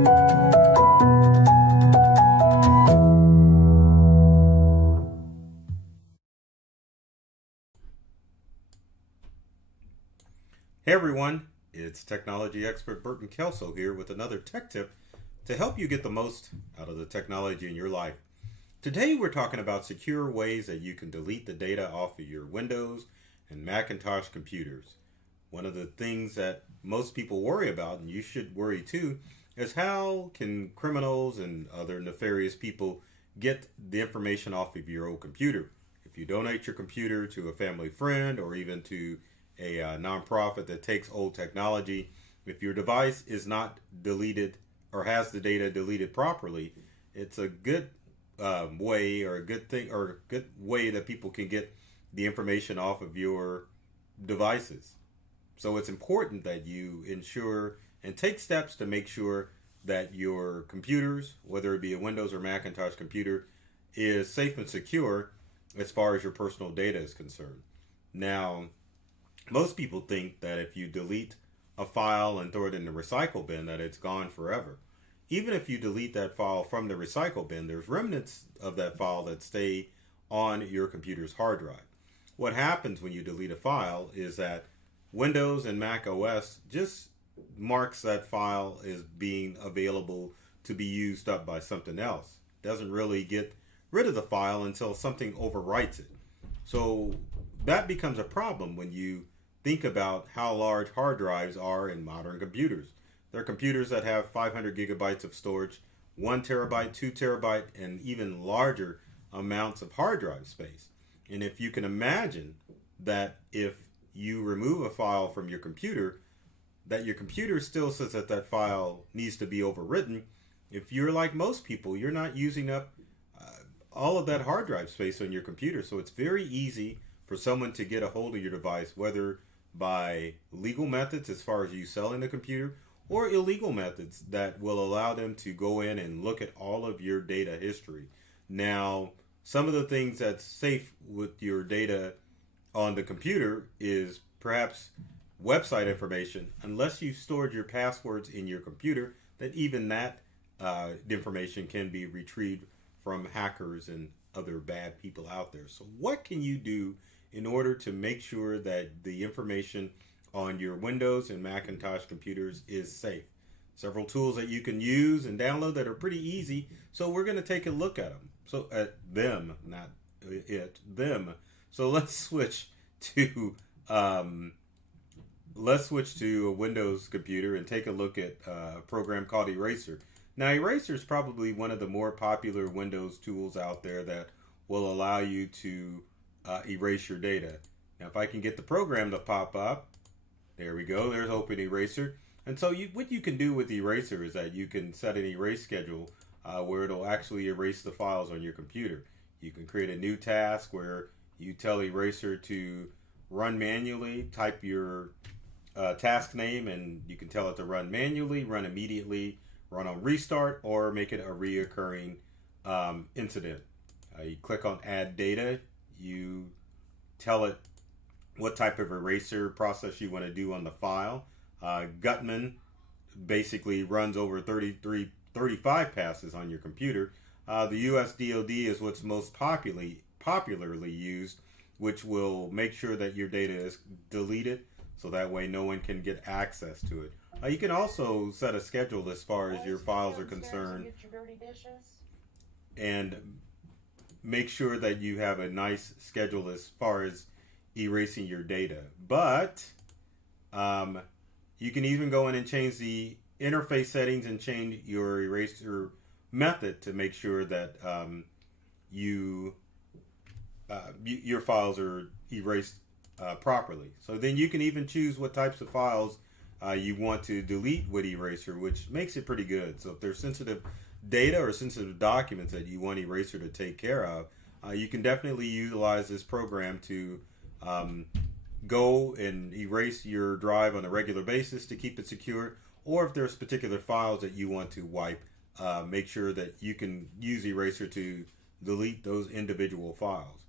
Hey everyone, it's technology expert Burton Kelso here with another tech tip to help you get the most out of the technology in your life. Today we're talking about secure ways that you can delete the data off of your Windows and Macintosh computers. One of the things that most people worry about, and you should worry too, is how can criminals and other nefarious people get the information off of your old computer. If you donate your computer to a family friend or even to a nonprofit that takes old technology, if your device is not deleted or has the data deleted properly, it's a good way or a good thing or a good way that people can get the information off of your devices. So it's important that you ensure and take steps to make sure that your computers, whether it be a Windows or Macintosh computer, is safe and secure as far as your personal data is concerned. Now, most people think that if you delete a file and throw it in the recycle bin that it's gone forever. Even if you delete that file from the recycle bin, there's remnants of that file that stay on your computer's hard drive. What happens when you delete a file is that Windows and Mac OS just marks that file as being available to be used up by something else. It doesn't really get rid of the file until something overwrites it. So that becomes a problem when you think about how large hard drives are in modern computers. There are computers that have 500 gigabytes of storage, 1 terabyte, 2 terabyte, and even larger amounts of hard drive space. And if you can imagine that if you remove a file from your computer, that your computer still says that that file needs to be overwritten. If you're like most people, you're not using up all of that hard drive space on your computer. So it's very easy for someone to get a hold of your device, whether by legal methods as far as you selling the computer or illegal methods that will allow them to go in and look at all of your data history. Now, some of the things that's safe with your data on the computer is perhaps website information, unless you've stored your passwords in your computer, that even that information can be retrieved from hackers and other bad people out there. So what can you do in order to make sure that the information on your Windows and Macintosh computers is safe? Several tools that you can use and download that are pretty easy. So we're going to take a look at them. So at them, not it, them. So let's switch to a Windows computer and take a look at a program called Eraser. Now, Eraser is probably one of the more popular Windows tools out there that will allow you to erase your data. Now, if I can get the program to pop up, there we go. There's Open Eraser. And so what you can do with Eraser is that you can set an erase schedule where it'll actually erase the files on your computer. You can create a new task where you tell Eraser to run manually, type your task name, and you can tell it to run manually, run immediately, run on restart, or make it a reoccurring incident. You click on Add Data. You tell it what type of eraser process you want to do on the file. Gutman basically runs over 35 passes on your computer. The US DoD is what's most popularly used, which will make sure that your data is deleted so that way no one can get access to it. You can also set a schedule as far as your files are concerned and make sure that you have a nice schedule as far as erasing your data. But you can even go in and change the interface settings and change your eraser method to make sure that your files are erased properly. So then you can even choose what types of files you want to delete with Eraser, which makes it pretty good. So if there's sensitive data or sensitive documents that you want Eraser to take care of, you can definitely utilize this program to go and erase your drive on a regular basis to keep it secure. Or if there's particular files that you want to wipe, make sure that you can use Eraser to delete those individual files.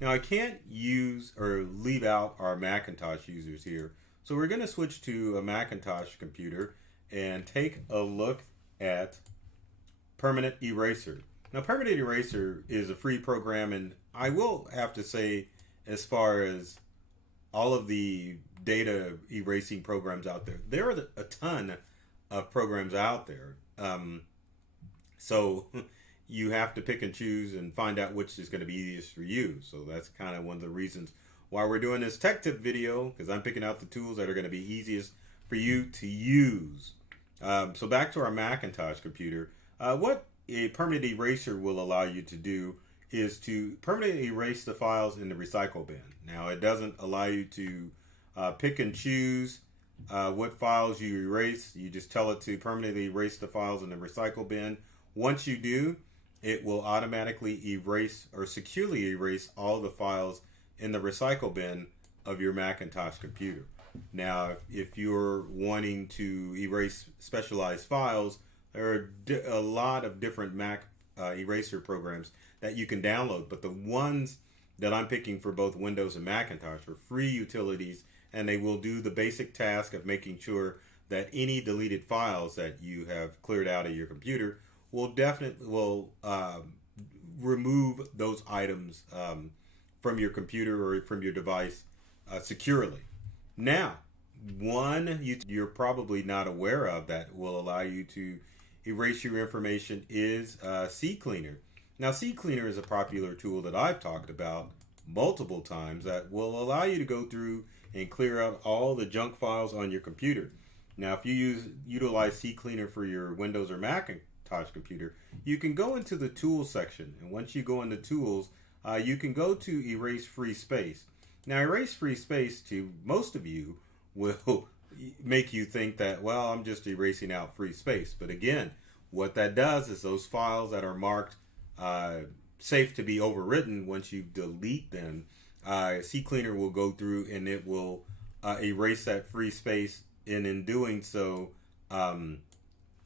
Now I can't use or leave out our Macintosh users here. So we're going to switch to a Macintosh computer and take a look at Permanent Eraser. Now, Permanent Eraser is a free program, and I will have to say, as far as all of the data erasing programs out there are a ton of programs out there. So you have to pick and choose and find out which is going to be easiest for you. So that's kind of one of the reasons why we're doing this tech tip video, because I'm picking out the tools that are going to be easiest for you to use. So back to our Macintosh computer. What a permanent eraser will allow you to do is to permanently erase the files in the recycle bin. Now, it doesn't allow you to pick and choose what files you erase. You just tell it to permanently erase the files in the recycle bin. Once you do, it will automatically erase or securely erase all the files in the recycle bin of your Macintosh computer. Now, if you're wanting to erase specialized files, there are a lot of different Mac eraser programs that you can download, but the ones that I'm picking for both Windows and Macintosh are free utilities, and they will do the basic task of making sure that any deleted files that you have cleared out of your computer will definitely remove those items from your computer or from your device securely. Now, one you're probably not aware of that will allow you to erase your information is CCleaner. Now, CCleaner is a popular tool that I've talked about multiple times that will allow you to go through and clear out all the junk files on your computer. Now, if you utilize CCleaner for your Windows or Macintosh computer, you can go into the Tools section, and once you go into Tools, you can go to Erase Free Space. Now, Erase Free Space, to most of you, will make you think that, well, I'm just erasing out free space. But again, what that does is those files that are marked safe to be overwritten, once you delete them, CCleaner will go through and it will erase that free space, and in doing so,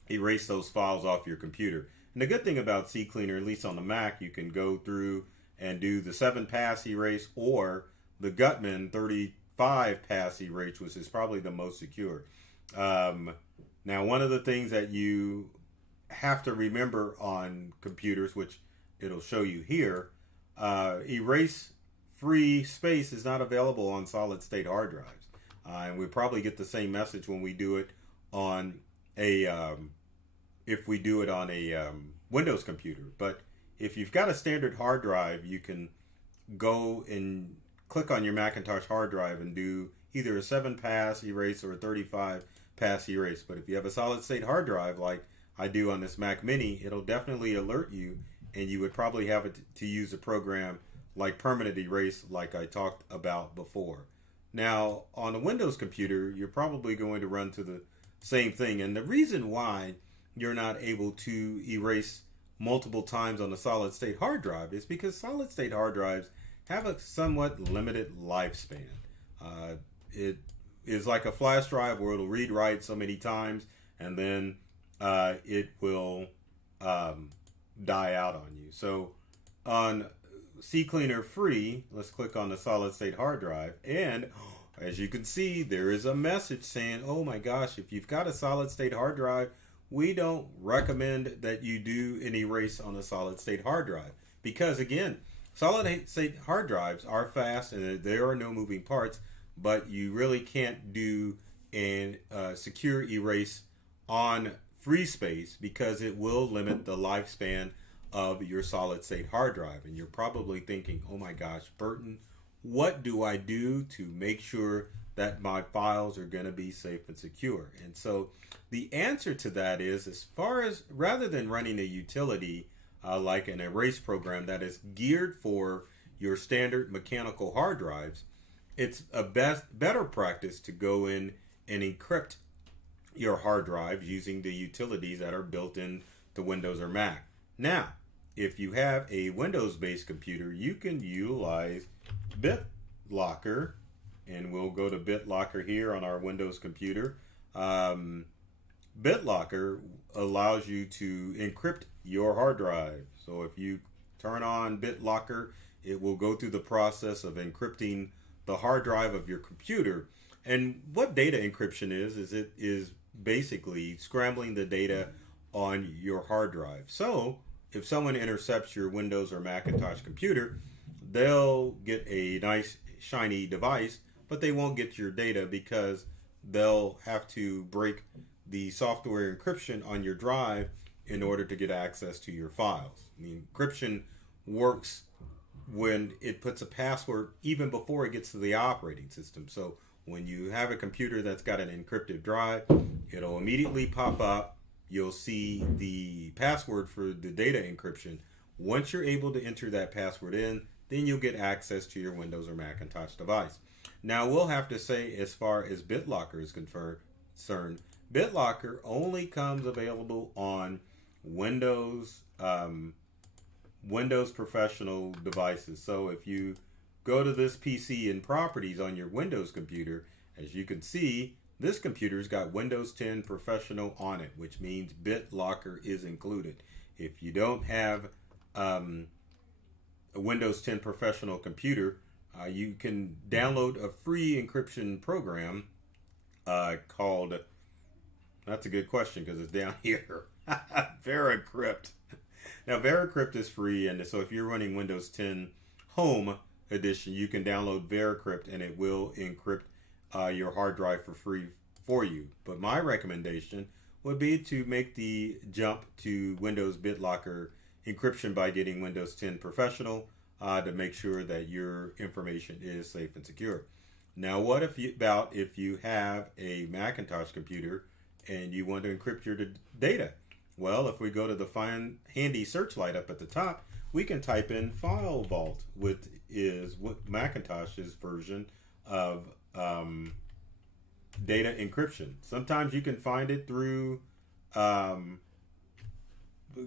erase those files off your computer. And the good thing about CCleaner, at least on the Mac, you can go through and do the 7-pass erase or the Gutman 35-pass erase, which is probably the most secure. Now, one of the things that you have to remember on computers, which it'll show you here, erase free space is not available on solid state hard drives. And we probably get the same message when we do it on if we do it on a Windows computer. But if you've got a standard hard drive, you can go and click on your Macintosh hard drive and do either a 7-pass erase or a 35-pass erase. But if you have a solid state hard drive like I do on this Mac Mini, it'll definitely alert you, and you would probably have it to use a program like Permanent Erase like I talked about before. Now, on a Windows computer, you're probably going to run to the same thing. And the reason why you're not able to erase multiple times on a solid state hard drive is because solid state hard drives have a somewhat limited lifespan. It is like a flash drive where it'll read write so many times, and then it will die out on you. So on CCleaner Free, let's click on the solid state hard drive, and as you can see, there is a message saying, oh my gosh, if you've got a solid state hard drive, we don't recommend that you do an erase on a solid state hard drive, because again, solid state hard drives are fast and there are no moving parts, but you really can't do a secure erase on free space because it will limit the lifespan of your solid state hard drive. And you're probably thinking, oh my gosh, Burton, what do I do to make sure that my files are going to be safe and secure? And so the answer to that is, as far as rather than running a utility like an erase program that is geared for your standard mechanical hard drives, it's a better practice to go in and encrypt your hard drives using the utilities that are built in to Windows or Mac. Now, if you have a Windows-based computer, you can utilize Bitlocker, and we'll go to Bitlocker here on our Windows computer. Bitlocker allows you to encrypt your hard drive. So if you turn on Bitlocker, it will go through the process of encrypting the hard drive of your computer. And what data encryption is it is basically scrambling the data on your hard drive. So if someone intercepts your Windows or Macintosh computer, they'll get a nice shiny device, but they won't get your data because they'll have to break the software encryption on your drive in order to get access to your files. I mean, encryption works when it puts a password even before it gets to the operating system. So when you have a computer that's got an encrypted drive, it'll immediately pop up. You'll see the password for the data encryption. Once you're able to enter that password in, then you'll get access to your Windows or Macintosh device. Now, we'll have to say, as far as Bitlocker is concerned, Bitlocker only comes available on Windows Windows professional devices. So if you go to this PC in properties on your Windows computer, as you can see, this computer's got Windows 10 Professional on it, which means Bitlocker is included. If you don't have a Windows 10 Professional computer, you can download a free encryption program called, that's a good question because it's down here, Veracrypt. Now, Veracrypt is free, and so if you're running Windows 10 Home Edition, you can download Veracrypt, and it will encrypt your hard drive for free for you. But my recommendation would be to make the jump to Windows BitLocker encryption by getting Windows 10 Professional to make sure that your information is safe and secure. Now, what if you have a Macintosh computer and you want to encrypt your data? Well, if we go to the fine handy searchlight up at the top, we can type in File Vault, which is Macintosh's version of data encryption. Sometimes you can find it through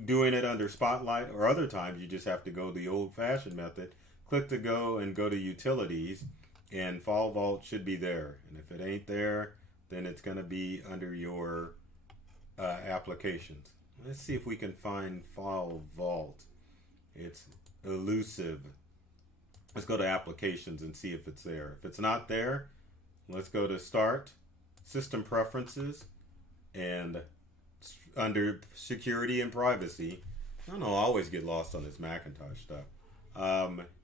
doing it under Spotlight, or other times you just have to go the old-fashioned method. Click to go and go to Utilities, and File Vault should be there. And if it ain't there, then it's going to be under your applications. Let's see if we can find File Vault. It's elusive. Let's go to Applications and see if it's there. If it's not there, let's go to Start, System Preferences, and under Security and Privacy. I don't know, I always get lost on this Macintosh stuff.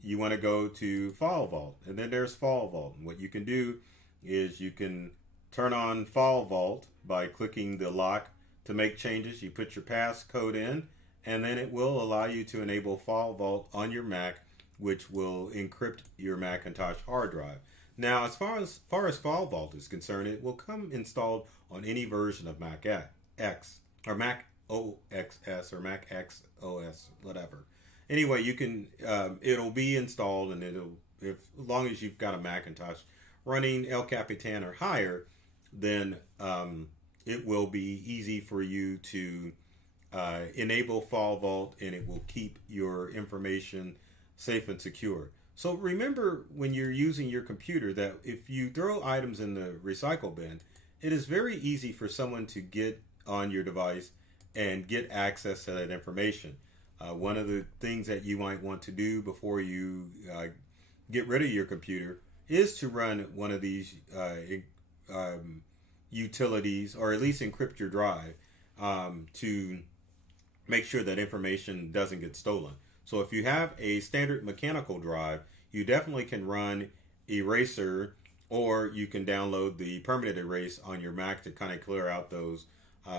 You want to go to File Vault, and then there's File Vault. And what you can do is you can turn on File Vault by clicking the lock to make changes. You put your passcode in, and then it will allow you to enable File Vault on your Mac, which will encrypt your Macintosh hard drive. Now, as far as File Vault is concerned, it will come installed on any version of Mac X or Mac OXS or Mac X OS, whatever. Anyway, you can it'll be installed, and as long as you've got a Macintosh running El Capitan or higher, then it will be easy for you to enable File Vault, and it will keep your information safe and secure. So remember, when you're using your computer, that if you throw items in the recycle bin, it is very easy for someone to get on your device and get access to that information. One of the things that you might want to do before you get rid of your computer is to run one of these utilities, or at least encrypt your drive to make sure that information doesn't get stolen. So if you have a standard mechanical drive, you definitely can run Eraser, or you can download the permanent erase on your Mac to kind of clear out those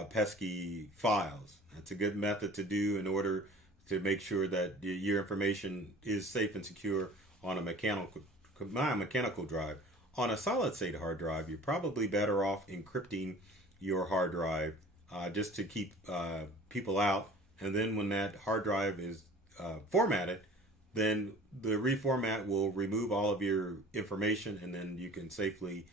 pesky files. That's a good method to do in order to make sure that your information is safe and secure on a mechanical drive. On a solid state hard drive, you're probably better off encrypting your hard drive just to keep people out. And then when that hard drive is formatted, then the reformat will remove all of your information, and then you can safely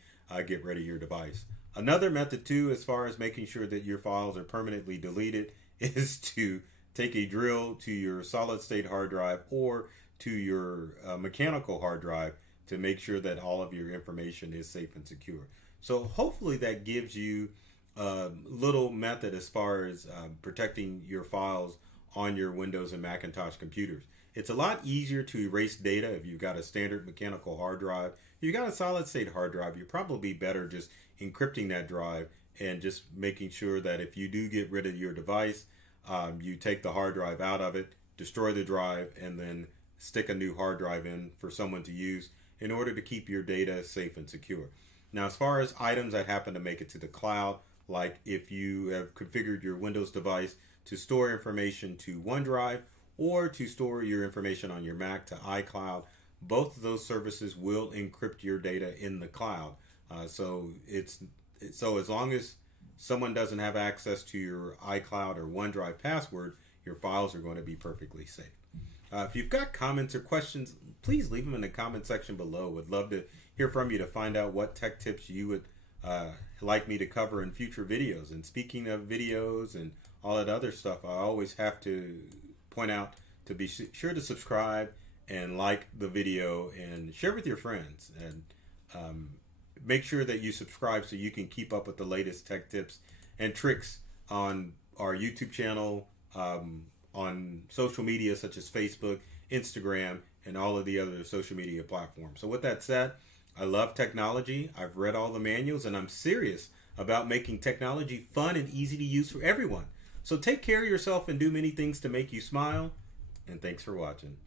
get rid of your device. Another method too, as far as making sure that your files are permanently deleted, is to take a drill to your solid state hard drive or to your mechanical hard drive to make sure that all of your information is safe and secure. So hopefully that gives you a little method as far as protecting your files on your Windows and Macintosh computers. It's a lot easier to erase data if you've got a standard mechanical hard drive. If you've got a solid state hard drive, you're probably better just encrypting that drive and just making sure that if you do get rid of your device, you take the hard drive out of it, destroy the drive, and then stick a new hard drive in for someone to use in order to keep your data safe and secure. Now, as far as items that happen to make it to the cloud, like if you have configured your Windows device to store information to OneDrive or to store your information on your Mac to iCloud, both of those services will encrypt your data in the cloud. So as long as someone doesn't have access to your iCloud or OneDrive password, your files are going to be perfectly safe. If you've got comments or questions, please leave them in the comment section below. Would love to hear from you to find out what tech tips you would like me to cover in future videos. And speaking of videos and all that other stuff, I always have to point out to be sure to subscribe and like the video and share with your friends. And make sure that you subscribe so you can keep up with the latest tech tips and tricks on our YouTube channel, on social media such as Facebook, Instagram, and all of the other social media platforms. So with that said, I love technology. I've read all the manuals, and I'm serious about making technology fun and easy to use for everyone. So take care of yourself and do many things to make you smile. And thanks for watching.